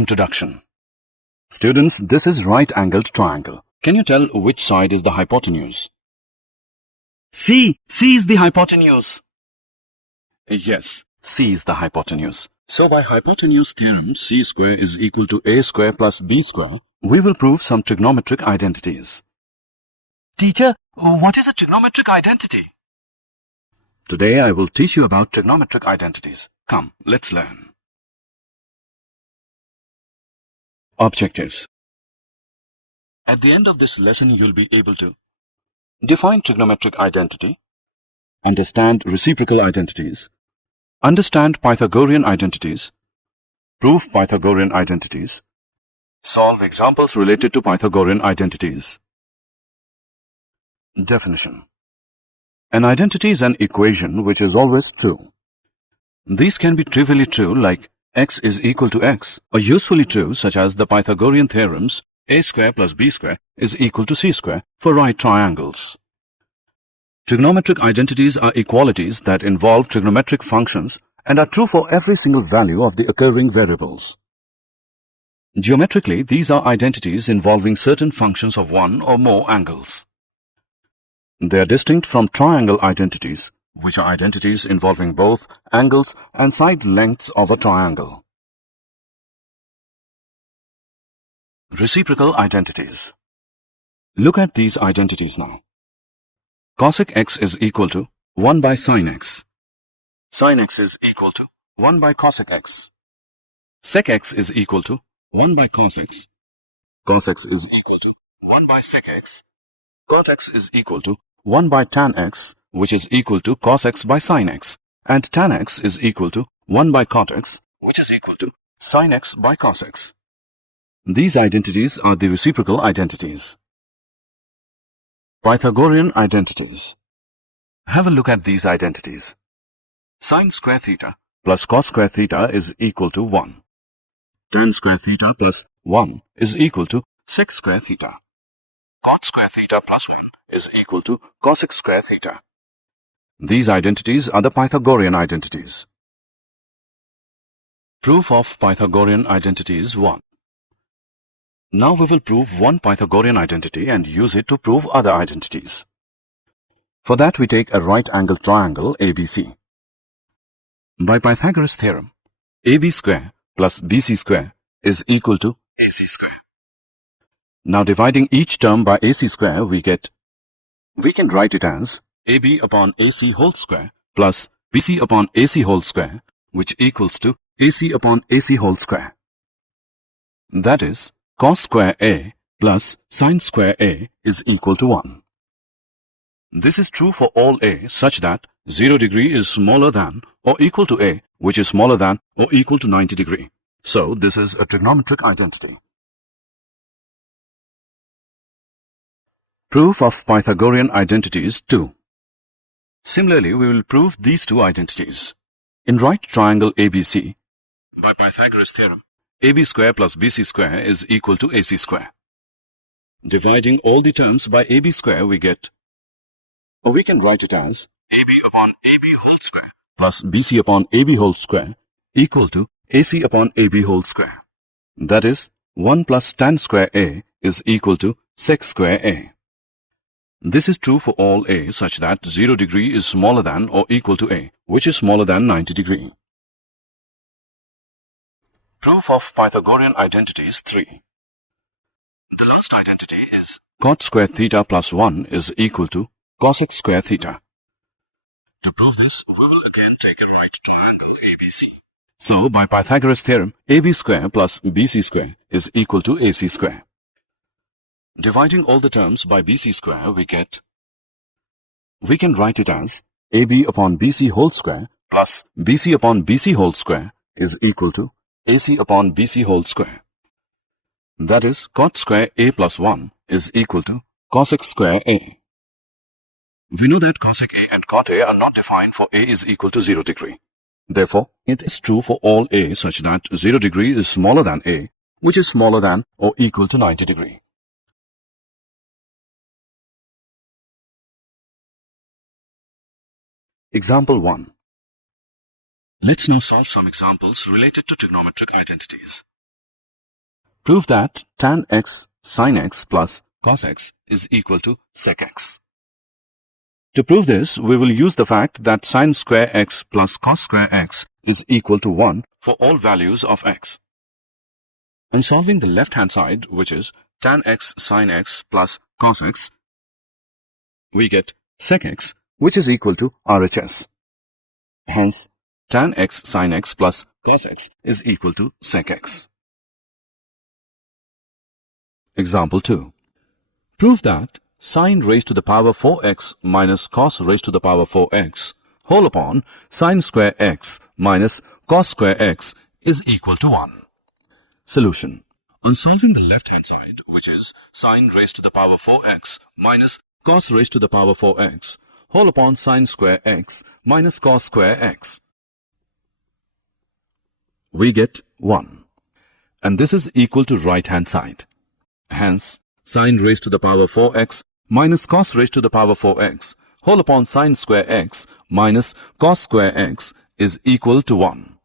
Introduction. Students, this is right-angled triangle. Can you tell which side is the hypotenuse? C is the hypotenuse. Yes, C is the hypotenuse. So by hypotenuse theorem, C square is equal to A square plus B square, we will prove some trigonometric identities. Teacher, what is a trigonometric identity? Today I will teach you about trigonometric identities. Come, let's learn. Objectives. At the end of this lesson, you'll be able to define trigonometric identity, understand reciprocal identities, understand Pythagorean identities, prove Pythagorean identities, solve examples related to Pythagorean identities. Definition. An identity is an equation which is always true. These can be trivially true like x is equal to x, or usefully true such as the Pythagorean theorems a square plus b square is equal to c square for right triangles. Trigonometric identities are equalities that involve trigonometric functions and are true for every single value of the occurring variables. Geometrically, these are identities involving certain functions of one or more angles. They are distinct from triangle identities, which are identities involving both angles and side lengths of a triangle. Reciprocal identities. Look at these identities now. Cosec x is equal to 1 by sin x. Sin x is equal to 1 by cosec x. Sec x is equal to 1 by cos x. Cos x is equal to 1 by sec x. Cot x is equal to 1 by tan x, which is equal to cos x by sin x, and tan x is equal to 1 by cot x, which is equal to sin x by cos x. These identities are the reciprocal identities. Pythagorean identities. Have a look at these identities. Sin square theta plus cos square theta is equal to 1. Tan square theta plus 1 is equal to sec square theta. Cot square theta plus 1 is equal to cosec square theta. These identities are the Pythagorean identities. Proof of Pythagorean identities 1. Now we will prove one Pythagorean identity and use it to prove other identities. For that we take a right-angled triangle ABC. By Pythagoras theorem, AB square plus BC square is equal to AC square. Now dividing each term by AC square we can write it as AB upon AC whole square plus BC upon AC whole square, which equals to AC upon AC whole square. That is, cos square A plus sin square A is equal to 1. This is true for all A such that 0 degree is smaller than or equal to A, which is smaller than or equal to 90 degree. So this is a trigonometric identity. Proof of Pythagorean identities 2. Similarly, we will prove these two identities. In right triangle ABC, by Pythagoras theorem, AB square plus BC square is equal to AC square. Dividing all the terms by AB square we can write it as AB upon AB whole square plus BC upon AB whole square equal to AC upon AB whole square. That is, 1 plus tan square A is equal to sec square A. This is true for all A such that 0 degree is smaller than or equal to A, which is smaller than 90 degree. Proof of Pythagorean identities 3. The last identity is cot square theta plus 1 is equal to cosec square theta. To prove this, we will again take a right triangle ABC. So, by Pythagoras theorem, AB square plus BC square is equal to AC square. Dividing all the terms by BC square we can write it as AB upon BC whole square plus BC upon BC whole square is equal to AC upon BC whole square. That is, cot square A plus 1 is equal to cosec square A. We know that cosec A and cot A are not defined for A is equal to 0 degree. Therefore, it is true for all A such that 0 degree is smaller than A, which is smaller than or equal to 90 degree. Example 1. Let's now solve some examples related to trigonometric identities. Prove that tan x sine x plus cos x is equal to sec x. To prove this, we will use the fact that sine square x plus cos square x is equal to 1 for all values of x. And solving the left-hand side, which is tan x sine x plus cos x, we get sec x, which is equal to RHS. Hence, tan x sine x plus cos x is equal to sec x. Example 2. Prove that sine raised to the power 4x minus cos raised to the power 4x whole upon sine square x minus cos square x is equal to 1. Solution. On solving the left-hand side, which is sine raised to the power 4x minus cos raised to the power 4x whole upon sine square x minus cos square x, we get 1. And this is equal to right-hand side. Hence, sine raised to the power 4x minus cos raised to the power 4x whole upon sine square x minus cos square x is equal to 1.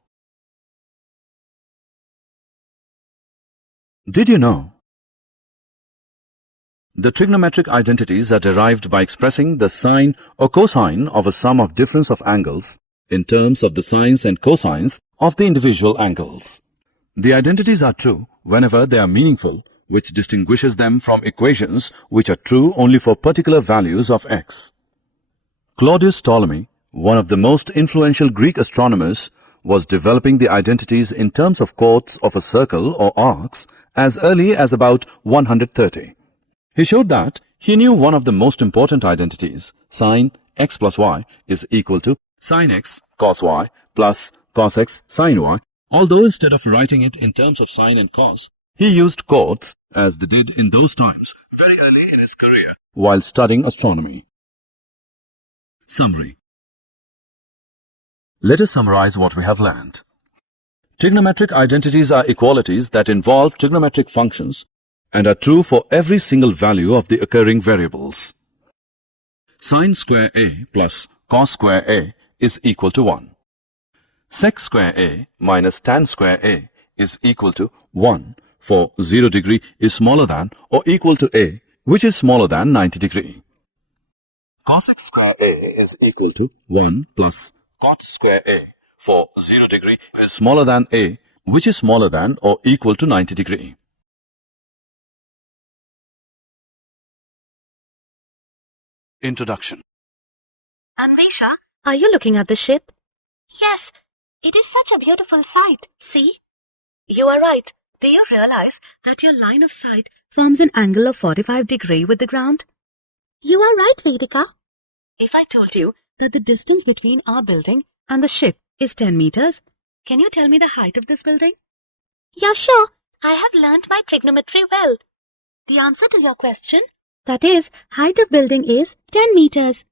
Did you know? The trigonometric identities are derived by expressing the sine or cosine of a sum of difference of angles in terms of the sines and cosines of the individual angles. The identities are true whenever they are meaningful, which distinguishes them from equations which are true only for particular values of x. Claudius Ptolemy, one of the most influential Greek astronomers, was developing the identities in terms of chords of a circle or arcs as early as about 130. He showed that he knew one of the most important identities, sine x plus y is equal to sine x cos y plus cos x sine y, although instead of writing it in terms of sine and cos, he used chords as they did in those times very early in his career while studying astronomy. Summary. Let us summarize what we have learned. Trigonometric identities are equalities that involve trigonometric functions and are true for every single value of the occurring variables. Sine square a plus cos square a is equal to 1. Sec square a minus tan square a is equal to 1 for 0 degree is smaller than or equal to a, which is smaller than 90 degree. Cos x square a is equal to 1 plus cot square a for 0 degree is smaller than a, which is smaller than or equal to 90 degree. Introduction. Anvisha, are you looking at the ship? Yes, it is such a beautiful sight. See? You are right. Do you realize that your line of sight forms an angle of 45 degrees with the ground? You are right, Vedika. If I told you that the distance between our building and the ship is 10 meters, can you tell me the height of this building? Yeah, sure. I have learnt my trigonometry well. The answer to your question? That is, height of building is 10 meters.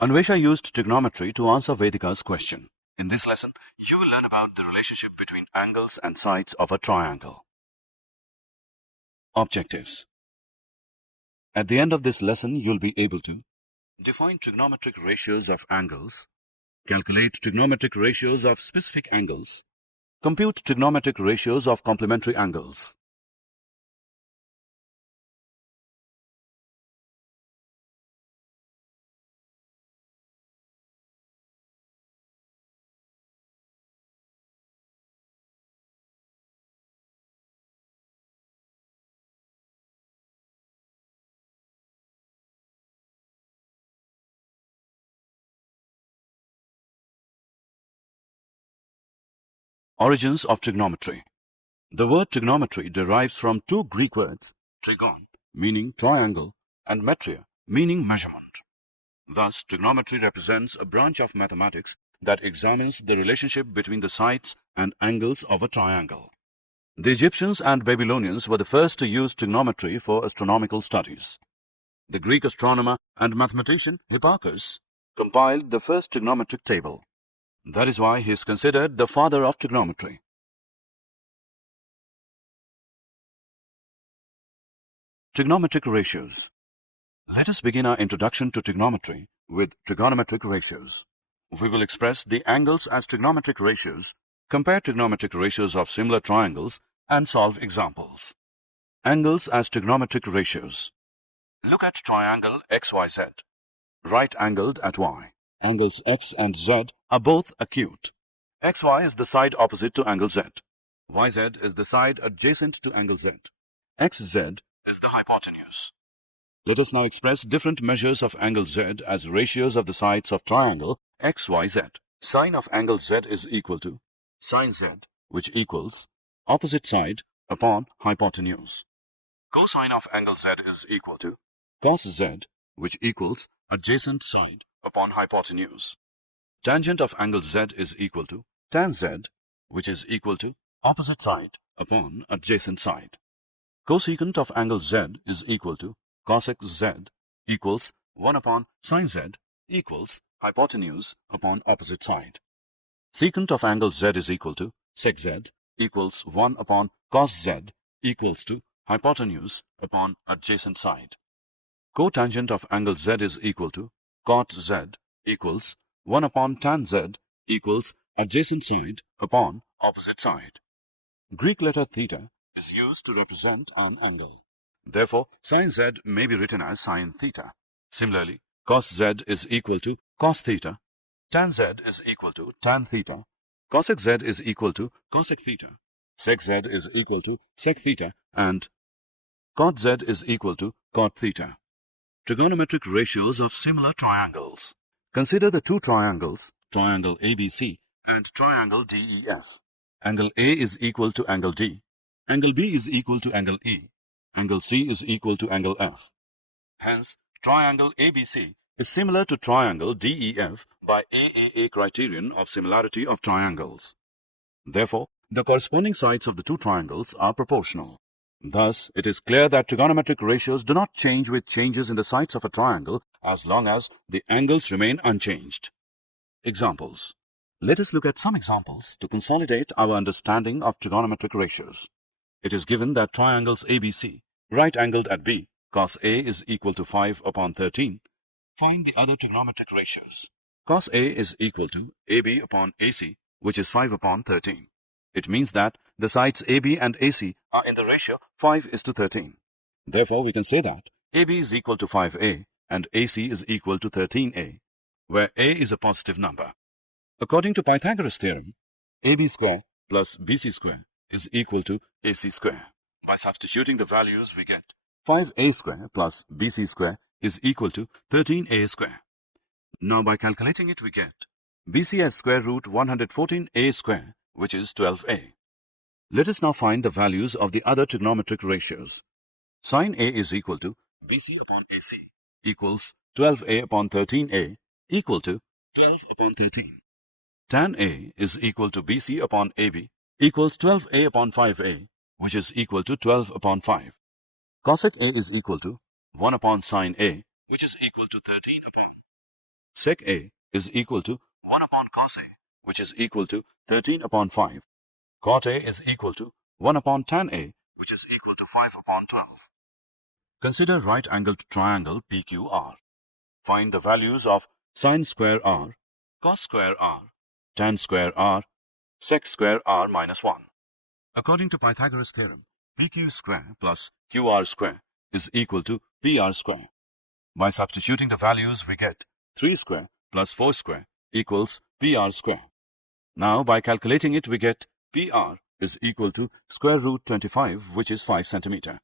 Anvesha used trigonometry to answer Vedika's question. In this lesson, you will learn about the relationship between angles and sides of a triangle. Objectives. At the end of this lesson, you'll be able to define trigonometric ratios of angles, calculate trigonometric ratios of specific angles, compute trigonometric ratios of complementary angles. Origins of trigonometry. The word trigonometry derives from two Greek words, trigon, meaning triangle, and metria, meaning measurement. Thus, trigonometry represents a branch of mathematics that examines the relationship between the sides and angles of a triangle. The Egyptians and Babylonians were the first to use trigonometry for astronomical studies. The Greek astronomer and mathematician Hipparchus compiled the first trigonometric table. That is why he is considered the father of trigonometry. Trigonometric ratios. Let us begin our introduction to trigonometry with trigonometric ratios. We will express the angles as trigonometric ratios, compare trigonometric ratios of similar triangles, and solve examples. Angles as trigonometric ratios. Look at triangle XYZ. Right-angled at Y. Angles X and Z are both acute. XY is the side opposite to angle Z. YZ is the side adjacent to angle Z. XZ is the hypotenuse. Let us now express different measures of angle Z as ratios of the sides of triangle XYZ. Sine of angle Z is equal to sine Z, which equals opposite side upon hypotenuse. Cosine of angle Z is equal to cos Z, which equals adjacent side upon hypotenuse. Tangent of angle Z is equal to tan Z, which is equal to opposite side upon adjacent side. Cosecant of angle Z is equal to cosec Z equals 1 upon sine Z equals hypotenuse upon opposite side. Secant of angle Z is equal to sec Z equals 1 upon cos Z equals to hypotenuse upon adjacent side. Cotangent of angle Z is equal to cot Z equals 1 upon tan Z equals adjacent side upon opposite side. Greek letter theta is used to represent an angle. Therefore, sin Z may be written as sin theta. Similarly, cos Z is equal to cos theta, tan Z is equal to tan theta, cosec Z is equal to cosec theta, sec Z is equal to sec theta, and cot Z is equal to cot theta. Trigonometric ratios of similar triangles. Consider the two triangles, triangle ABC and triangle DEF. Angle A is equal to angle D. Angle B is equal to angle E. Angle C is equal to angle F. Hence, triangle ABC is similar to triangle DEF by AAA criterion of similarity of triangles. Therefore, the corresponding sides of the two triangles are proportional. Thus, it is clear that trigonometric ratios do not change with changes in the sides of a triangle as long as the angles remain unchanged. Examples. Let us look at some examples to consolidate our understanding of trigonometric ratios. It is given that triangles ABC, right-angled at B, cos A is equal to 5 upon 13. Find the other trigonometric ratios. Cos A is equal to AB upon AC, which is 5 upon 13. It means that the sides AB and AC are in the ratio 5:13. Therefore, we can say that AB is equal to 5A and AC is equal to 13A, where A is a positive number. According to Pythagoras theorem, AB square plus BC square is equal to AC square. By substituting the values, we get 5A square plus BC square is equal to 13A square. Now, by calculating it, we get BC as square root 114A square, which is 12A. Let us now find the values of the other trigonometric ratios. Sin A is equal to BC upon AC equals 12A upon 13A equal to 12 upon 13. Tan A is equal to BC upon AB equals 12A upon 5A, which is equal to 12 upon 5. Cosec A is equal to 1 upon sin A, which is equal to 13 upon. Sec A is equal to 1 upon cos A, which is equal to 13 upon 5. Cot A is equal to 1 upon tan A, which is equal to 5 upon 12. Consider right-angled triangle PQR. Find the values of sin square R, cos square R, tan square R, sec square R minus 1. According to Pythagoras theorem, PQ square plus QR square is equal to PR square. By substituting the values, we get 3 square plus 4 square equals PR square. Now, by calculating it, we get PR is equal to square root 25, which is 5 centimeter.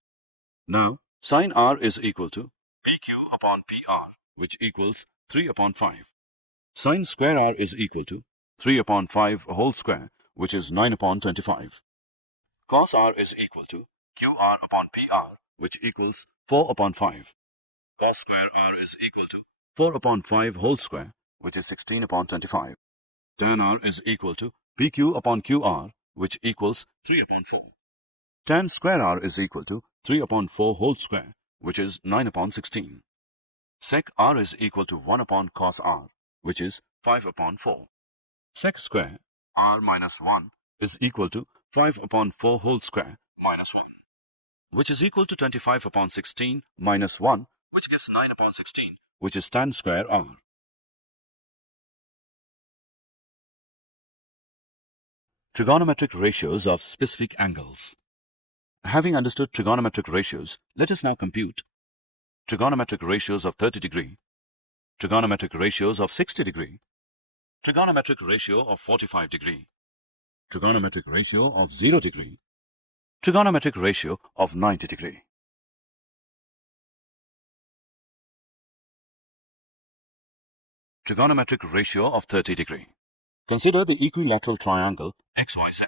Now, sin R is equal to PQ upon PR, which equals 3 upon 5. Sin square R is equal to 3 upon 5 whole square, which is 9 upon 25. Cos R is equal to QR upon PR, which equals 4 upon 5. Cos square R is equal to 4 upon 5 whole square, which is 16 upon 25. Tan R is equal to PQ upon QR, which equals 3 upon 4. Tan square R is equal to 3 upon 4 whole square, which is 9 upon 16. Sec R is equal to 1 upon cos R, which is 5 upon 4. Sec square R minus 1 is equal to 5 upon 4 whole square minus 1, which is equal to 25 upon 16 minus 1, which gives 9 upon 16, which is tan square R. Trigonometric ratios of specific angles. Having understood trigonometric ratios, let us now compute trigonometric ratios of 30 degree, trigonometric ratios of 60 degree, trigonometric ratio of 45 degree, trigonometric ratio of 0 degree, trigonometric ratio of 90 degree. Trigonometric ratio of 30 degree. Consider the equilateral triangle XYZ.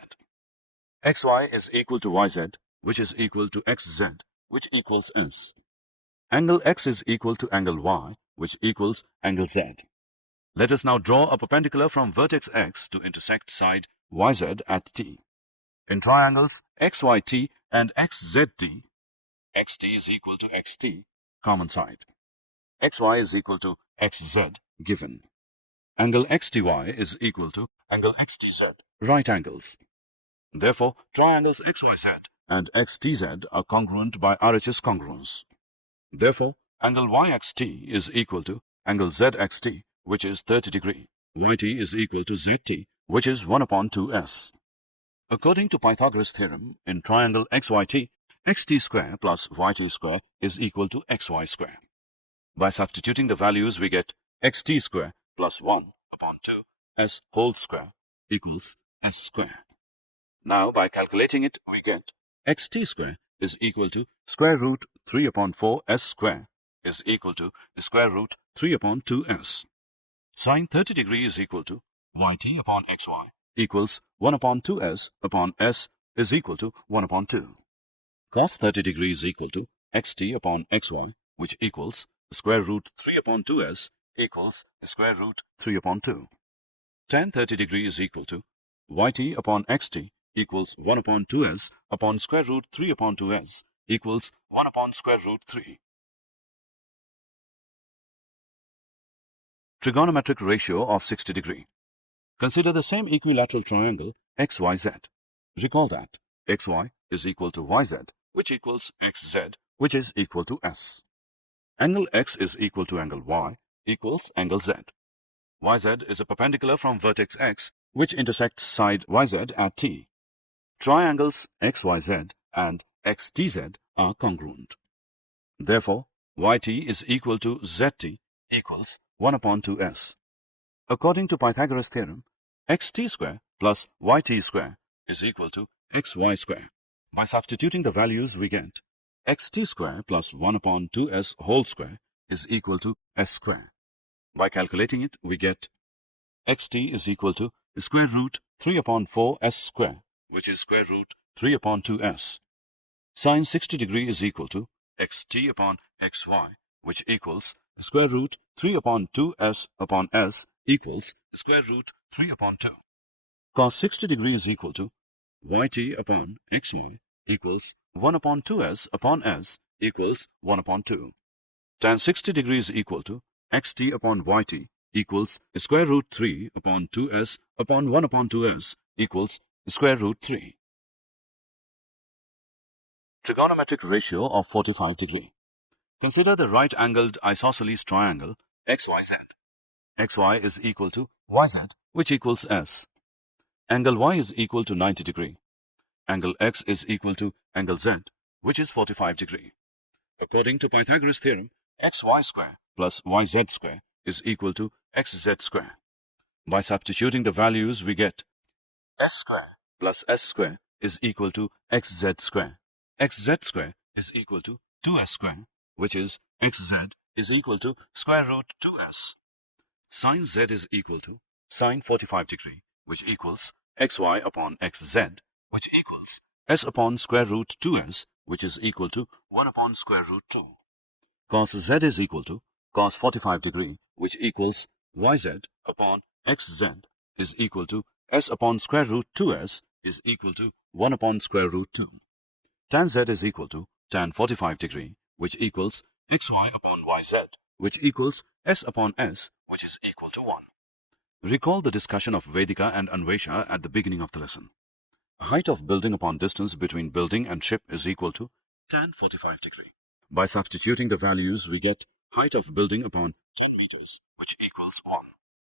XY is equal to YZ, which is equal to XZ, which equals S. Angle X is equal to angle Y, which equals angle Z. Let us now draw a perpendicular from vertex X to intersect side YZ at T. In triangles XYT and XZT, XT is equal to XT, common side. XY is equal to XZ, given. Angle XTY is equal to angle XTZ, right angles. Therefore, triangles XYZ and XTZ are congruent by RHS congruence. Therefore, angle YXT is equal to angle ZXT, which is 30 degree. YT is equal to ZT, which is 1 upon 2S. According to Pythagoras theorem, in triangle XYT, XT square plus YT square is equal to XY square. By substituting the values, we get XT square plus 1 upon 2 S whole square equals S square. Now, by calculating it, we get XT square is equal to square root 3 upon 4 S square is equal to the square root 3 upon 2S. Sine 30 degree is equal to YT upon XY equals 1 upon 2S upon S is equal to 1 upon 2. Cos 30 degree is equal to XT upon XY, which equals the square root 3 upon 2S equals the square root 3 upon 2. Tan 30 degree is equal to YT upon XT equals 1 upon 2S upon square root 3 upon 2S equals 1 upon square root 3. Trigonometric ratio of 60 degree. Consider the same equilateral triangle XYZ. Recall that XY is equal to YZ, which equals XZ, which is equal to S. Angle X is equal to angle Y equals angle Z. YZ is a perpendicular from vertex X, which intersects side YZ at T. Triangles XYZ and XTZ are congruent. Therefore, YT is equal to ZT equals 1 upon 2S. According to Pythagoras theorem, XT square plus YT square is equal to XY square. By substituting the values, we get XT square plus 1 upon 2S whole square is equal to S square. By calculating it, we get XT is equal to the square root 3 upon 4S square, which is square root 3 upon 2S. Sine 60 degree is equal to XT upon XY, which equals the square root 3 upon 2S upon S equals the square root 3 upon 2. Cos 60 degree is equal to YT upon XY equals 1 upon 2S upon S equals 1 upon 2. Tan 60 degree is equal to XT upon YT equals the square root 3 upon 2S upon 1 upon 2S equals the square root 3. Trigonometric ratio of 45 degree. Consider the right-angled isosceles triangle XYZ. XY is equal to YZ, which equals S. Angle Y is equal to 90 degree. Angle X is equal to angle Z, which is 45 degree. According to Pythagoras theorem, XY square plus YZ square is equal to XZ square. By substituting the values, we get S square plus S square is equal to XZ square. XZ square is equal to 2S square, which is XZ is equal to square root 2S. Sine Z is equal to sine 45 degree, which equals XY upon XZ, which equals S upon square root 2S, which is equal to 1 upon square root 2. Cos Z is equal to cos 45 degree, which equals YZ upon XZ is equal to S upon square root 2S is equal to 1 upon square root 2. Tan Z is equal to tan 45 degree, which equals XY upon YZ, which equals S upon S, which is equal to 1. Recall the discussion of Vedika and Anvesha at the beginning of the lesson. Height of building upon distance between building and ship is equal to tan 45 degree. By substituting the values, we get height of building upon 10 meters, which equals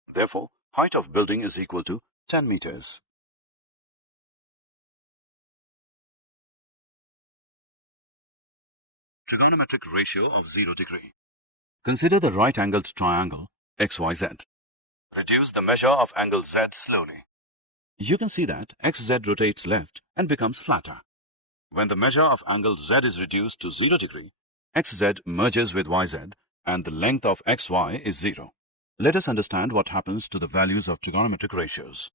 1. Therefore, height of building is equal to 10 meters. Trigonometric ratio of 0 degree. Consider the right-angled triangle XYZ. Reduce the measure of angle Z slowly. You can see that XZ rotates left and becomes flatter. When the measure of angle Z is reduced to 0 degree, XZ merges with YZ and the length of XY is 0. Let us understand what happens to the values of trigonometric ratios.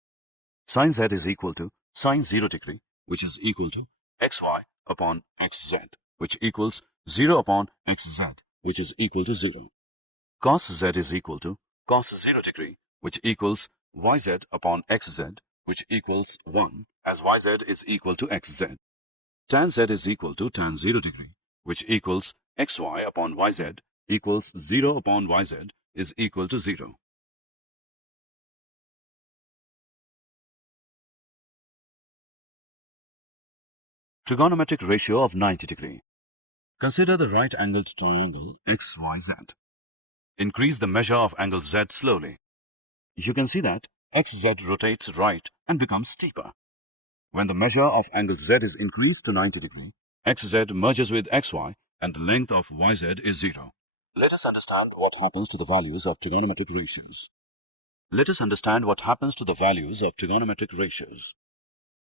Sine Z is equal to sine 0 degree, which is equal to XY upon XZ, which equals 0 upon XZ, which is equal to 0. Cos Z is equal to cos 0 degree, which equals YZ upon XZ, which equals 1, as YZ is equal to XZ. Tan Z is equal to tan 0 degree, which equals XY upon YZ equals 0 upon YZ is equal to 0. Trigonometric ratio of 90 degree. Consider the right-angled triangle XYZ. Increase the measure of angle Z slowly. You can see that XZ rotates right and becomes steeper. When the measure of angle Z is increased to 90 degree, XZ merges with XY and the length of YZ is 0. Let us understand what happens to the values of trigonometric ratios.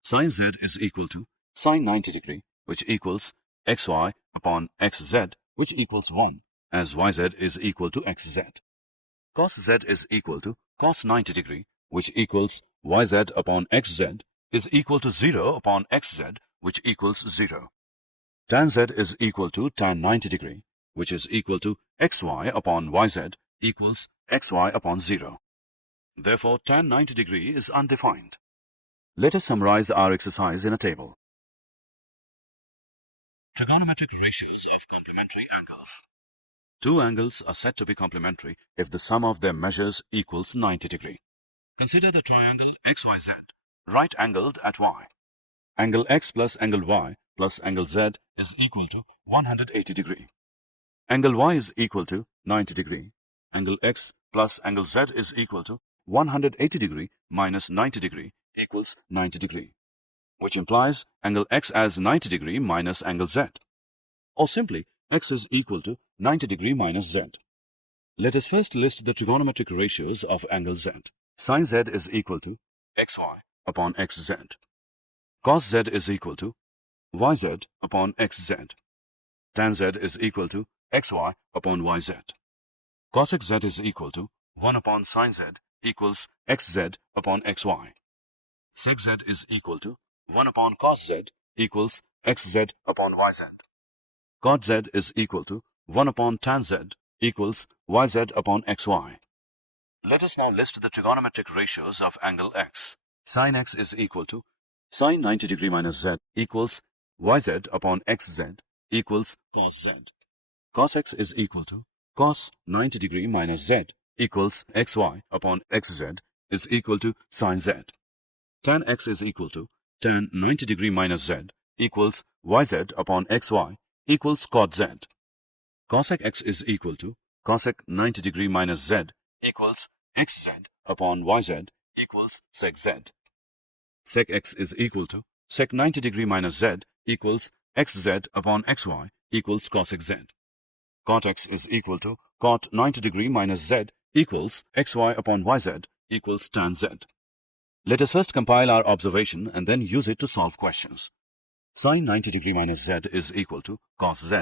Sin Z is equal to sine 90 degree, which equals XY upon XZ, which equals 1, as YZ is equal to XZ. Cos Z is equal to cos 90 degree, which equals YZ upon XZ, is equal to 0 upon XZ, which equals 0. Tan Z is equal to tan 90 degree, which is equal to XY upon YZ equals XY upon 0. Therefore, tan 90 degree is undefined. Let us summarize our exercise in a table. Trigonometric ratios of complementary angles. Two angles are said to be complementary if the sum of their measures equals 90 degree. Consider the triangle XYZ, right-angled at Y. Angle X plus angle Y plus angle Z is equal to 180 degree. Angle Y is equal to 90 degree. Angle X plus angle Z is equal to 180 degree minus 90 degree equals 90 degree, which implies angle X as 90 degree minus angle Z. Or simply, X is equal to 90 degree minus Z. Let us first list the trigonometric ratios of angle Z. Sin Z is equal to XY upon XZ. Cos Z is equal to YZ upon XZ. Tan Z is equal to XY upon YZ. Cosec Z is equal to 1 upon sin Z equals XZ upon XY. Sec Z is equal to 1 upon cos Z equals XZ upon YZ. Cot Z is equal to 1 upon tan Z equals YZ upon XY. Let us now list the trigonometric ratios of angle X. Sin X is equal to sin 90 degree minus Z equals YZ upon XZ equals cos Z. Cos X is equal to cos 90 degree minus Z equals XY upon XZ is equal to sin Z. Tan X is equal to tan 90 degree minus Z equals YZ upon XY equals cot Z. Cosec X is equal to cosec 90 degree minus Z equals XZ upon YZ equals sec Z. Sec X is equal to sec 90 degree minus Z equals XZ upon XY equals cosec Z. Cot X is equal to cot 90 degree minus Z equals XY upon YZ equals tan Z. Let us first compile our observation and then use it to solve questions. Sin 90 degree minus Z is equal to cos Z.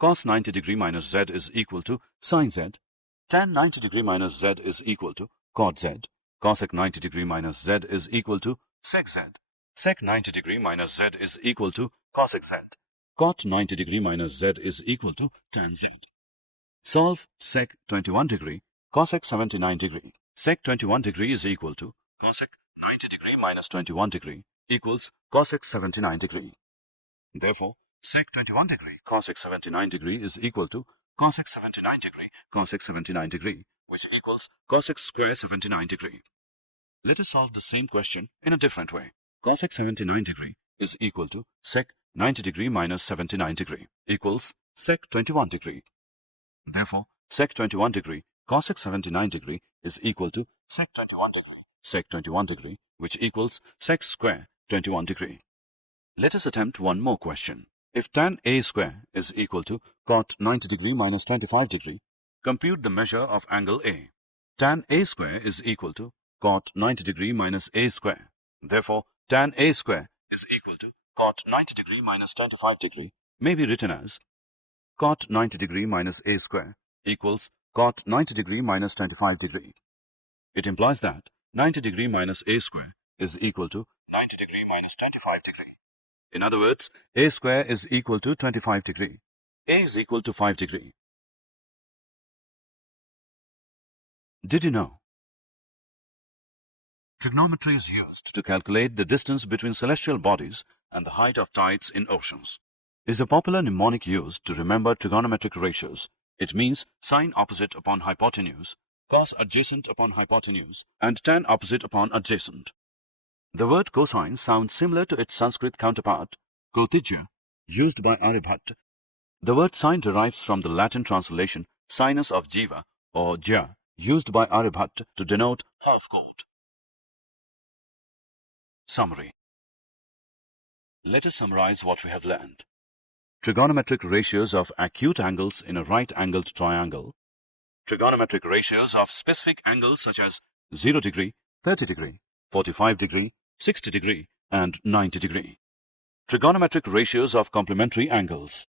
Cos 90 degree minus Z is equal to sin Z. Tan 90 degree minus Z is equal to cot Z. Cosec 90 degree minus Z is equal to sec Z. Sec 90 degree minus Z is equal to cosec Z. Cot 90 degree minus Z is equal to tan Z. Solve sec 21 degree, cosec 79 degree. Sec 21 degree is equal to cosec 90 degree minus 21 degree equals cosec 79 degree. Therefore, sec 21 degree cosec 79 degree is equal to cosec 79 degree cosec 79 degree, which equals cosec square 79 degree. Let us solve the same question in a different way. Cosec 79 degree is equal to sec 90 degree minus 79 degree equals sec 21 degree. Therefore, sec 21 degree cosec 79 degree is equal to sec 21 degree, which equals sec square 21 degree. Let us attempt one more question. If tan A square is equal to cot 90 degree minus 25 degree, compute the measure of angle A. Tan A square is equal to cot 90 degree minus A square. Therefore, tan A square is equal to cot 90 degree minus 25 degree may be written as cot 90 degree minus A square equals cot 90 degree minus 25 degree. It implies that 90 degree minus A square is equal to 90 degree minus 25 degree. In other words, A square is equal to 25 degree. A is equal to 5 degree. Did you know? Trigonometry is used to calculate the distance between celestial bodies and the height of tides in oceans. Is a popular mnemonic used to remember trigonometric ratios. It means sine opposite upon hypotenuse, cos adjacent upon hypotenuse, and tan opposite upon adjacent. The word cosine sounds similar to its Sanskrit counterpart, kotija, used by Aryabhatta. The word sine derives from the Latin translation sinus of jiva or ja, used by Aryabhatta to denote half-court. Summary. Let us summarize what we have learned. Trigonometric ratios of acute angles in a right-angled triangle. Trigonometric ratios of specific angles such as 0 degree, 30 degree, 45 degree, 60 degree, and 90 degree. Trigonometric ratios of complementary angles.